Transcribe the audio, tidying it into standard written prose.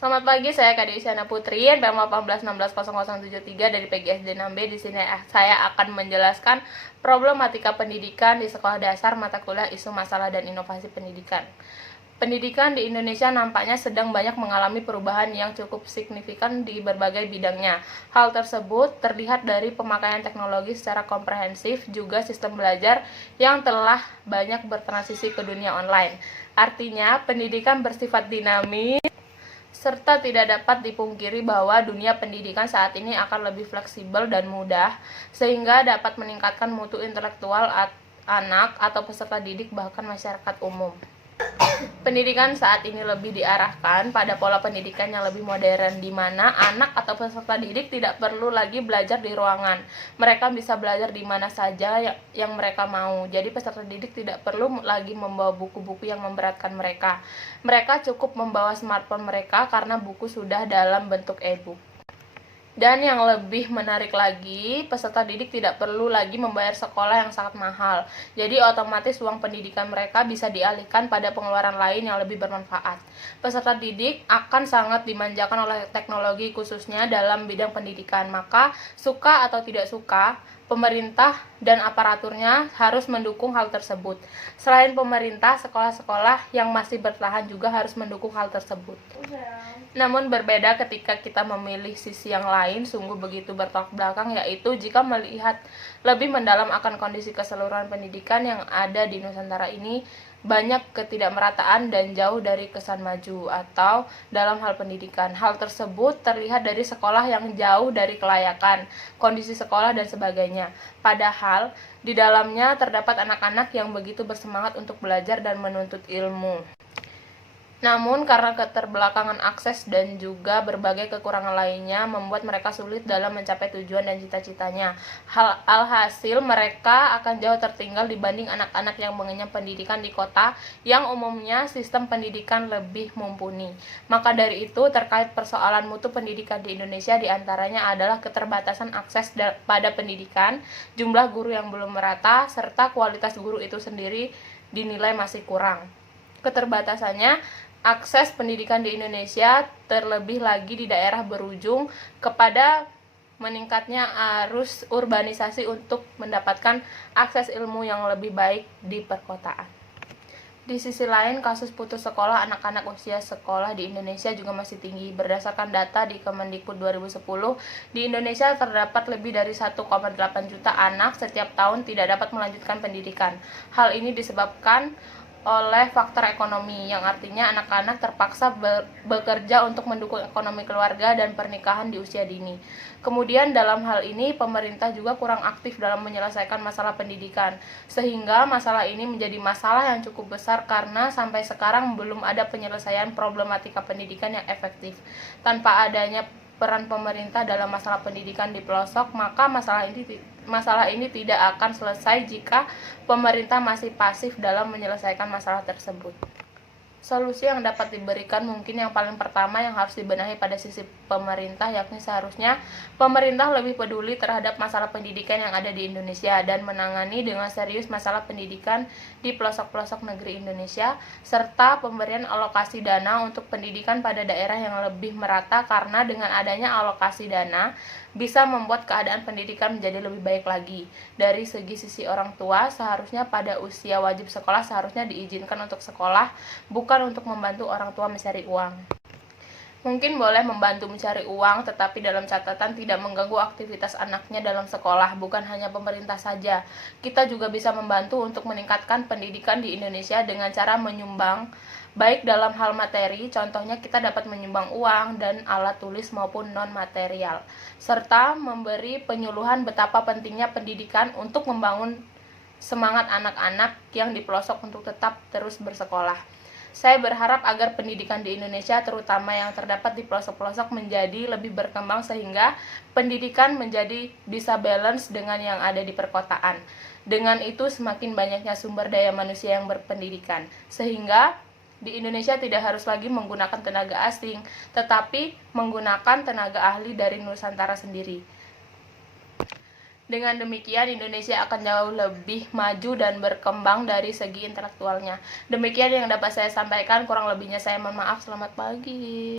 Selamat pagi, saya Kak Isyana Putri, NPM 18160073 dari PGSD 6B. Di sini saya akan menjelaskan problematika pendidikan di sekolah dasar, mata kuliah, isu masalah dan inovasi pendidikan. Pendidikan di Indonesia nampaknya sedang banyak mengalami perubahan yang cukup signifikan di berbagai bidangnya. Hal tersebut terlihat dari pemakaian teknologi secara komprehensif, juga sistem belajar yang telah banyak bertransisi ke dunia online. Artinya, pendidikan bersifat dinamis, serta tidak dapat dipungkiri bahwa dunia pendidikan saat ini akan lebih fleksibel dan mudah, sehingga dapat meningkatkan mutu intelektual anak atau peserta didik, bahkan masyarakat umum. Pendidikan saat ini lebih diarahkan pada pola pendidikan yang lebih modern, di mana anak atau peserta didik tidak perlu lagi belajar di ruangan. Mereka bisa belajar di mana saja yang mereka mau. Jadi peserta didik tidak perlu lagi membawa buku-buku yang memberatkan mereka. Mereka cukup membawa smartphone mereka karena buku sudah dalam bentuk e-book. Dan yang lebih menarik lagi, peserta didik tidak perlu lagi membayar sekolah yang sangat mahal. Jadi otomatis uang pendidikan mereka bisa dialihkan pada pengeluaran lain yang lebih bermanfaat. Peserta didik akan sangat dimanjakan oleh teknologi, khususnya dalam bidang pendidikan. Maka suka atau tidak suka, pemerintah dan aparaturnya harus mendukung hal tersebut. Selain pemerintah, sekolah-sekolah yang masih bertahan juga harus mendukung hal tersebut. Namun berbeda ketika kita memilih sisi yang lain, sungguh begitu bertolak belakang, yaitu jika melihat lebih mendalam akan kondisi keseluruhan pendidikan yang ada di Nusantara ini, banyak ketidakmerataan dan jauh dari kesan maju atau dalam hal pendidikan. Hal tersebut terlihat dari sekolah yang jauh dari kelayakan, kondisi sekolah dan sebagainya. Padahal di dalamnya terdapat anak-anak yang begitu bersemangat untuk belajar dan menuntut ilmu. Namun karena keterbelakangan akses dan juga berbagai kekurangan lainnya membuat mereka sulit dalam mencapai tujuan dan cita-citanya. Alhasil mereka akan jauh tertinggal dibanding anak-anak yang mengenyam pendidikan di kota yang umumnya sistem pendidikan lebih mumpuni. Maka dari itu, terkait persoalan mutu pendidikan di Indonesia diantaranya adalah keterbatasan akses pada pendidikan, jumlah guru yang belum merata, serta kualitas guru itu sendiri dinilai masih kurang. Keterbatasannya akses pendidikan di Indonesia, terlebih lagi di daerah berujung, kepada meningkatnya arus urbanisasi untuk mendapatkan akses ilmu yang lebih baik di perkotaan. Di sisi lain, kasus putus sekolah anak-anak usia sekolah di Indonesia juga masih tinggi. Berdasarkan data di Kemendikbud 2010, di Indonesia terdapat lebih dari 1,8 juta anak setiap tahun tidak dapat melanjutkan pendidikan. Hal ini disebabkan oleh faktor ekonomi, yang artinya anak-anak terpaksa bekerja untuk mendukung ekonomi keluarga dan pernikahan di usia dini. Kemudian dalam hal ini pemerintah juga kurang aktif dalam menyelesaikan masalah pendidikan, sehingga masalah ini menjadi masalah yang cukup besar karena sampai sekarang belum ada penyelesaian problematika pendidikan yang efektif. Tanpa adanya peran pemerintah dalam masalah pendidikan di pelosok, maka masalah ini tidak akan selesai jika pemerintah masih pasif dalam menyelesaikan masalah tersebut. Solusi yang dapat diberikan mungkin yang paling pertama yang harus dibenahi pada sisi pemerintah, yakni seharusnya pemerintah lebih peduli terhadap masalah pendidikan yang ada di Indonesia dan menangani dengan serius masalah pendidikan di pelosok-pelosok negeri Indonesia, serta pemberian alokasi dana untuk pendidikan pada daerah yang lebih merata, karena dengan adanya alokasi dana bisa membuat keadaan pendidikan menjadi lebih baik lagi. Dari sisi orang tua, seharusnya pada usia wajib sekolah seharusnya diizinkan untuk sekolah, bukan untuk membantu orang tua mencari uang. Mungkin boleh membantu mencari uang, tetapi dalam catatan tidak mengganggu aktivitas anaknya dalam sekolah. Bukan hanya pemerintah saja, kita juga bisa membantu untuk meningkatkan pendidikan di Indonesia dengan cara menyumbang, baik dalam hal materi, contohnya kita dapat menyumbang uang dan alat tulis maupun non-material, serta memberi penyuluhan betapa pentingnya pendidikan untuk membangun semangat anak-anak yang di pelosok untuk tetap terus bersekolah. Saya berharap agar pendidikan di Indonesia, terutama yang terdapat di pelosok-pelosok, menjadi lebih berkembang sehingga pendidikan menjadi bisa balance dengan yang ada di perkotaan. Dengan itu semakin banyaknya sumber daya manusia yang berpendidikan, sehingga di Indonesia tidak harus lagi menggunakan tenaga asing, tetapi menggunakan tenaga ahli dari Nusantara sendiri. Dengan demikian, Indonesia akan jauh lebih maju dan berkembang dari segi intelektualnya. Demikian yang dapat saya sampaikan, kurang lebihnya saya mohon maaf. Selamat pagi.